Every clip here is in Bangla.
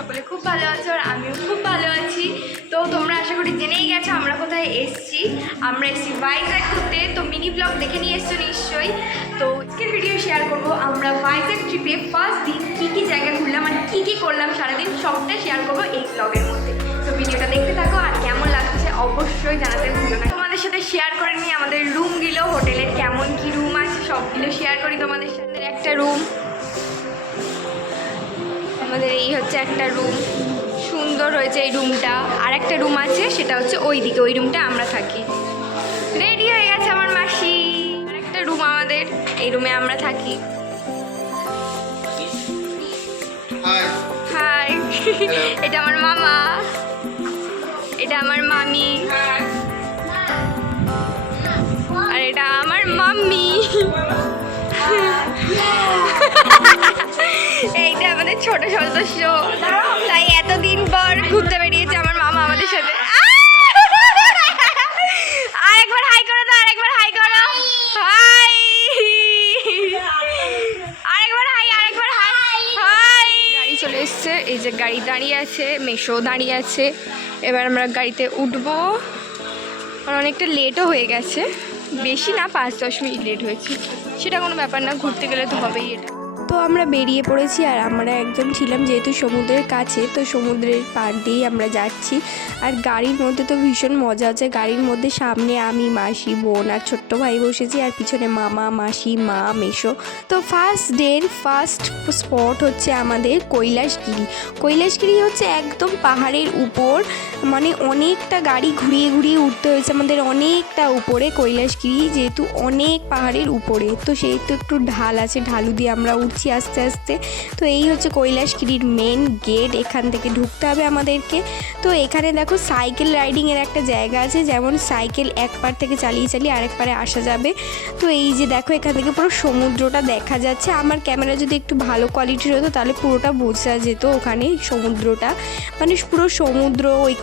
সকলে খুব ভালো আছো আর আমিও খুব ভালো আছি। তো তোমরা আশা করি জেনেই গেছো আমরা কোথায় এসেছি। আমরা এসেছি ভাইজ্যাক ঘুরতে। তো মিনি ব্লগ দেখে নিয়ে এসছো নিশ্চয়ই। তো আজকের ভিডিও শেয়ার করবো আমরা ভাইজ্যাক ট্রিপে ফার্স্ট দিন কী কী জায়গা ঘুরলাম আর কী কী করলাম সারাদিন, সবটা শেয়ার করবো এই ব্লগের মধ্যে। তো ভিডিওটা দেখতে থাকো আর কেমন লাগছে অবশ্যই জানাতে ভুলো না। তোমাদের সাথে শেয়ার করে নিই আমাদের রুমগুলো, হোটেলের কেমন কী রুম আছে সবগুলো শেয়ার করি তোমাদের সাথে। একটা রুম, আমাদের এই হচ্ছে একটা রুম, সুন্দর হয়েছে এই রুমটা। আর একটা রুম আছে সেটা হচ্ছে ওই দিকে, ওই রুমটা আমরা থাকি। রেডি হয়ে গেছে আমার মাসি। আর একটা রুম আমাদের, এই রুমে আমরা থাকি। হাই, এটা আমার মামা, এটা আমার মামি, আর এটা আমার মাম্মি। এইটা আমাদের ছোট সদস্য, তাই এতদিন পর ঘুরতে বেরিয়েছে আমার মামা আমাদের সাথে। আরেকবার হাই করো তো, আরেকবার হাই করো, হাই, আরেকবার হাই, আরেকবার হাই, হাই। গাড়ি চলে এসছে, এই যে গাড়ি দাঁড়িয়ে আছে, মেশো দাঁড়িয়ে আছে। এবার আমরা গাড়িতে উঠবো। আর অনেকটা লেটও হয়ে গেছে, বেশি না 5-10 মিনিট লেট হয়েছে, সেটা কোনো ব্যাপার না, ঘুরতে গেলে তো হবেই। এটা তো আমরা বেরিয়ে পড়েছি আর আমরা একদম ছিলাম যেহেতু সমুদ্রের কাছে, তো সমুদ্রের পাড় দিয়েই আমরা যাচ্ছি। আর গাড়ির মধ্যে তো ভীষণ মজা আছে। গাড়ির মধ্যে সামনে আমি, মাসি, বোন আর ছোট্ট ভাই বসেছি, আর পিছনে মামা, মাসি, মা, মেশো। তো ফার্স্ট ডের ফার্স্ট স্পট হচ্ছে আমাদের কৈলাসগিরি। কৈলাসগিরি হচ্ছে একদম পাহাড়ের উপর, মানে অনেকটা গাড়ি ঘুরিয়ে ঘুরিয়ে উঠতে হয়েছে আমাদের, অনেকটা উপরে কৈলাসগিরি, যেহেতু অনেক পাহাড়ের উপরে, তো সেহেতু একটু ঢাল আছে, ঢালু দিয়ে আমরা উঠছি আস্তে আস্তে। তো এই হচ্ছে কৈলাসগিরির মেন গেট, এখান থেকে ঢুকতে হবে আমাদেরকে। তো এখানে দেখো সাইকেল রাইডিংয়ের একটা জায়গা আছে, যেমন সাইকেল এক পার থেকে চালিয়ে চালিয়ে আরেক পারে আসা যাবে। তো এই যে দেখো এখান থেকে পুরো সমুদ্রটা দেখা যাচ্ছে। আমার ক্যামেরা যদি একটু ভালো কোয়ালিটির হতো তাহলে পুরোটা বোঝা যেত ওখানে সমুদ্রটা, মানে পুরো সমুদ্র, ওই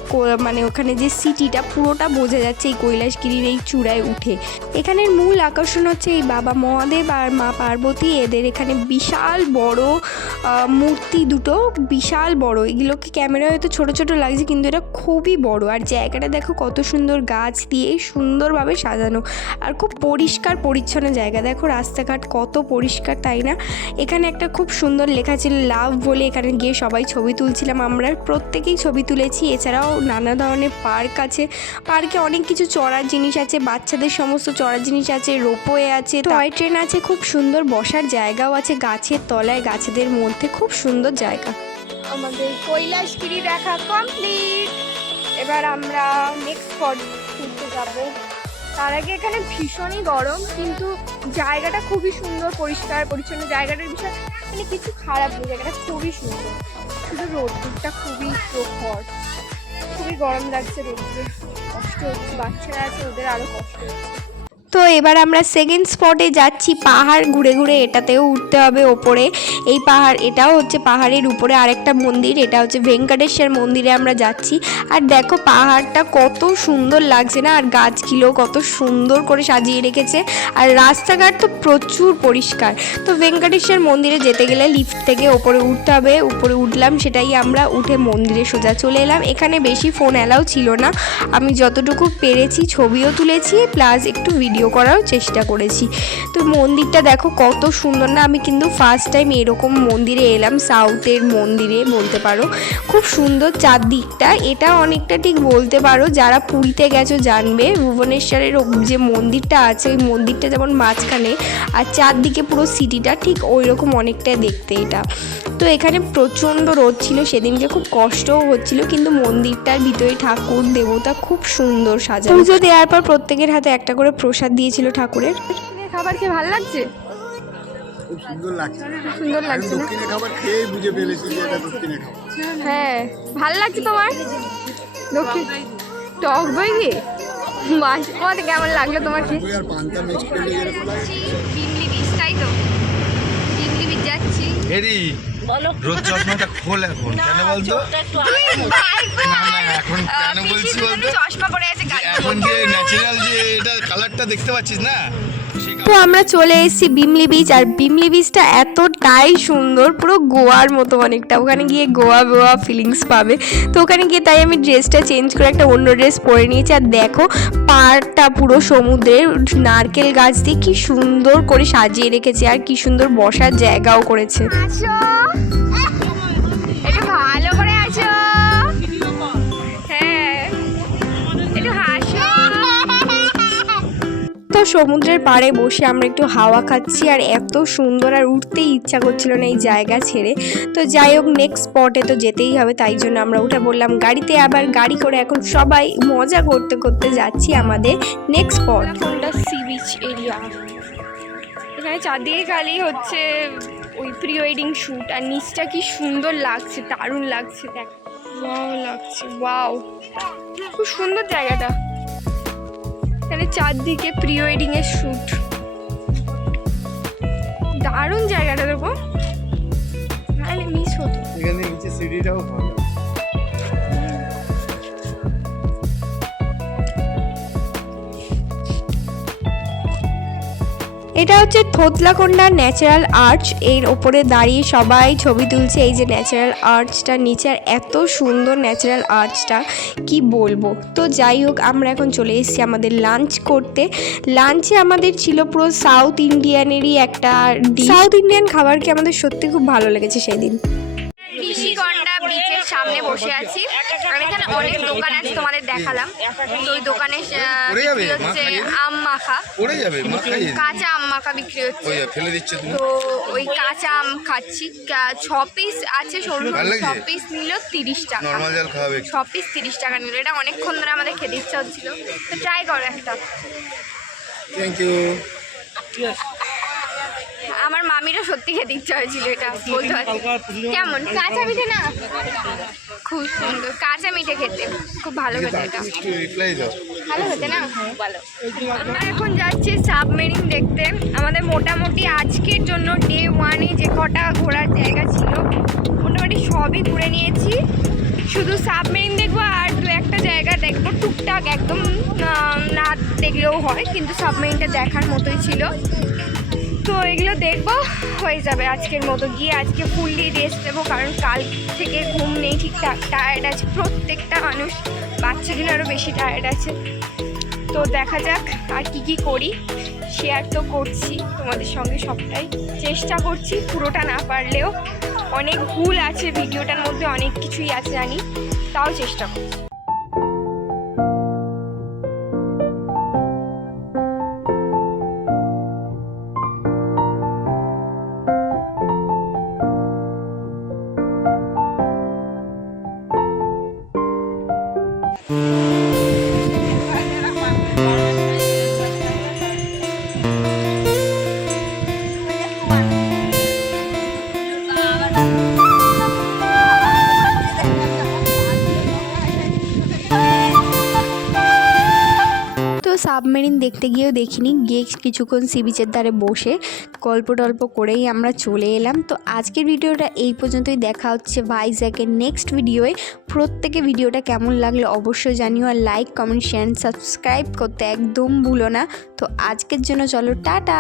মানে ওখানে যে সিটিটা পুরোটা বোঝা যাচ্ছে এই কৈলাসগিরির এই চূড়ায় উঠে। এখানের মূল আকর্ষণ হচ্ছে এই বাবা মহাদেব আর মা পার্বতী, এদের এখানে বিশাল বড় মূর্তি দুটো, বিশাল বড়। এগুলোকে ক্যামেরায় হয়তো ছোট ছোট লাগছে কিন্তু এটা খুবই বড়। আর জায়গাটা দেখো কত সুন্দর, গাছ দিয়ে সুন্দরভাবে সাজানো আর খুব পরিষ্কার পরিচ্ছন্ন জায়গা। দেখো রাস্তাঘাট কত পরিষ্কার, তাই না? এখানে একটা খুব সুন্দর লেখা ছিল লাভ বলে, এখানে গিয়ে সবাই ছবি তুলছিলাম, আমরা প্রত্যেকেই ছবি তুলেছি। এছাড়াও নানা ধরনের পার্ক আছে, পার্কে অনেক কিছু চড়ার জিনিস আছে, বাচ্চাদের সমস্ত চড়ার জিনিস আছে, রোপওয়ে আছে, টয় ট্রেন আছে, খুব সুন্দর বসার জায়গাও আছে গাছের তলায়, গাছেদের মধ্যে, খুব সুন্দর জায়গা। আমাদের কৈলাসগিরি দেখা কমপ্লিট। এবার আমরা নেক্সট স্পট ঘুরতে যাবো। তার আগে এখানে ভীষণই গরম, কিন্তু জায়গাটা খুবই সুন্দর, পরিষ্কার পরিচ্ছন্ন। জায়গাটার বিষয় মানে কিছু খারাপ নেই, জায়গাটা খুবই সুন্দর, শুধু রোদটা খুবই প্রখর, খুবই গরম লাগছে, রোদ্রে কষ্ট হচ্ছে, বাচ্চারা আছে ওদের আরও কষ্ট হচ্ছে। তো এবার আমরা সেকেন্ড স্পটে যাচ্ছি, পাহাড় ঘুরে ঘুরে এটাতেও উঠতে হবে ওপরে। এই পাহাড়, এটাও হচ্ছে পাহাড়ের উপরে আরেকটা মন্দির, এটা হচ্ছে ভেঙ্কটেশ্বর মন্দিরে আমরা যাচ্ছি। আর দেখো পাহাড়টা কত সুন্দর লাগছে না, আর গাছগুলো কত সুন্দর করে সাজিয়ে রেখেছে, আর রাস্তাঘাট তো প্রচুর পরিষ্কার। তো ভেঙ্কটেশ্বর মন্দিরে যেতে গেলে লিফট থেকে ওপরে উঠতে হবে, উপরে উঠলাম, সেটাই আমরা উঠে মন্দিরে সোজা চলে এলাম। এখানে বেশি ফোন অ্যালাউ ছিল না, আমি যতটুকু পেরেছি ছবিও তুলেছি, প্লাস একটু ভিডিও করার চেষ্টা করেছি। তো মন্দিরটা দেখো কত সুন্দর না, আমি কিন্তু ফার্স্ট টাইম এরকম মন্দিরে এলাম, সাউথের মন্দিরে বলতে পারো, খুব সুন্দর চারদিকটা। এটা অনেকটা ঠিক বলতে পারো যারা পুরীতে গেছো জানবে, ভুবনেশ্বরের যে মন্দিরটা আছে ওই মন্দিরটা যেমন মাঝখানে আর চারদিকে পুরো সিটিটা ঠিক ওই রকম অনেকটা দেখতে এটা। তো এখানে প্রচণ্ড রোদ ছিল সেদিনকে, খুব কষ্টও হচ্ছিল, কিন্তু মন্দিরটার ভিতরে ঠাকুর দেবতা খুব সুন্দর সাজানো। পুজো দেওয়ার পর প্রত্যেকের হাতে একটা করে প্রসাদ দিয়েছিল ঠাকুরের। খাবার খেয়ে ভালো লাগছে, খুব সুন্দর লাগছে, সুন্দর লাগছে না? দক্ষিণে খাবার খেয়ে বুঝে ফেলেছি যে এটা দক্ষিণে খাবার। হ্যাঁ, ভালো লাগছে তোমার? দক্ষিণ টক দই দিয়ে তোমাদের কেমন লাগলো তোমার খেয়ে? আর পান্তা মিক্স করে এরকম লাগে। বিমলি বিচ, তাই তো বিমলি বিচ যাচ্ছি। এরি রোদ চশমাটা খোল এখন, কেন বলতো? না না, এখন কেন বলছি বলতো? চশমা পরে আছে গাড়ি। এখন যে ন্যাচারাল যে এটা কালারটা দেখতে পাচ্ছিস না, সেই তো আমরা চলে এসেছি বিমলি বিচ, আর বিমলি বিচটা এতটাই সুন্দর, পুরো গোয়ার মতো অনেকটা। ওখানে গিয়ে গোয়া গোয়া ফিলিংস পাবে। তো ওখানে গিয়ে তাই আমি ড্রেসটা চেঞ্জ করে একটা অন্য ড্রেস পরে নিয়েছি। আর দেখো পাড়টা পুরো সমুদ্রের নারকেল গাছ দিয়ে কি সুন্দর করে সাজিয়ে রেখেছে, আর কি সুন্দর বসার জায়গাও করেছে। আসো একটু ভালো করে আসো। হ্যাঁ একটু হাসো। তো সমুদ্রের পাড়ে বসে আমরা একটু হাওয়া খাচ্ছি, আর এত সুন্দর, আর উঠতেই ইচ্ছা করছিল না এই জায়গা ছেড়ে। তো যাই হোক, নেক্সট স্পটে তো যেতেই হবে, তাই জন্য আমরা উঠে বললাম গাড়িতে। আবার গাড়ি করে এখন সবাই মজা করতে করতে যাচ্ছি আমাদের নেক্সট স্পট। কোনটা সি বিচ এরিয়া, এখানে চারদিকে খালি হচ্ছে ওই প্রি ওয়েডিং শ্যুট, আর নিচটা কি সুন্দর লাগছে, দারুণ লাগছে। দেখ ওয়াও লাগছে, ওয়াও খুব সুন্দর জায়গাটা। এখানে চারদিকে প্রি ওয়েডিং এর শ্যুট, দারুণ জায়গাটা। দেখো নাহলে মিস হতো। এখানে নিচে সিঁড়িটাও ভালো। এটা হচ্ছে থোতলাকোন্ডার ন্যাচারাল আর্চ, এর ওপরে দাঁড়িয়ে সবাই ছবি তুলছে। এই যে ন্যাচারাল আর্চটা নিচে, আর এত সুন্দর ন্যাচারাল আর্চটা কি বলবো। তো যাই হোক, আমরা এখন চলে এসেছি আমাদের লাঞ্চ করতে। লাঞ্চে আমাদের ছিল পুরো সাউথ ইন্ডিয়ানেরই একটা ডিশ। সাউথ ইন্ডিয়ান খাবারকে আমাদের সত্যি খুব ভালো লেগেছে সেদিন। ঋষিকন্ডা বিচের সামনে বসে আছি, আর এখানে অনেক দোকান আছে, তোমাদের দেখালাম। তো ওই দোকানে পড়ে যাবে, বিক্রি হচ্ছে আম মাখা, পড়ে যাবে, মা খাইয়ে কাঁচা আম মাখা বিক্রি হচ্ছে। ওই ফেলে দিচ্ছ তুমি। তো ওই কাঁচা আম খাচ্ছি। 6 পিস আছে, সরু ভালো সরু, লাগছে? 6 পিস নিল 30 টাকা। নর্মাল জল খাওয়াবে। 6 পিস 30 টাকা নিল। এটা অনেকক্ষণ ধরে আমাদের খেতে ইচ্ছা হচ্ছিল, তো ট্রাই করো একটা। Thank you. আমার মামিরও সত্যি খেতে ইচ্ছা হয়েছিল, এটা বলতে পারছি। কেমন কাঁচা মিঠে না? খুব সুন্দর কাঁচা মিঠে খেতে, খুব ভালো খেতে এটা। একটু রিপ্লাই দাও। ভালো খেতে না? ভালো। আমরা এখন যাচ্ছি সাবমেরিন দেখতে। আমাদের মোটামুটি আজকের জন্য ডে 1-এ যে কটা ঘোরার জায়গা ছিল মোটামুটি সবই ঘুরে নিয়েছি। শুধু সাবমেরিন দেখবো আর 2-একটা জায়গা দেখবো টুকটাক, একদম না দেখলেও হয়, কিন্তু সাবমেরিনটা দেখার মতোই ছিল। তো এগুলো দেখবো, হয়ে যাবে আজকের মতো। গিয়ে আজকে ফুললি রেস্ট নেবো, কারণ কাল থেকে ঘুম নেই ঠিকঠাক, টায়ার্ড আছে প্রত্যেকটা মানুষ, বাচ্চাদের আরও বেশি টায়ার্ড আছে। তো দেখা যাক আর কি করি, শেয়ার তো করছি তোমাদের সঙ্গে সবটাই, চেষ্টা করছি পুরোটা না পারলেও। অনেক ভুল আছে ভিডিওটার মধ্যে, অনেক কিছুই আছে জানি, তাও চেষ্টা করছি। সাবমেরিন দেখতে গিয়েও দেখিনি, গিয়ে কিছুক্ষণ সি বিচের ধারে বসে গল্প টল্প করেই আমরা চলে এলাম। তো আজকের ভিডিওটা এই পর্যন্তই, দেখা হচ্ছে ভাইজ্যাগের নেক্সট ভিডিওয়ে। প্রত্যেকে ভিডিওটা কেমন লাগলো অবশ্যই জানিও, আর লাইক কমেন্ট শেয়ার সাবস্ক্রাইব করতে একদম ভুলো না। তো আজকের জন্য চলো টাটা।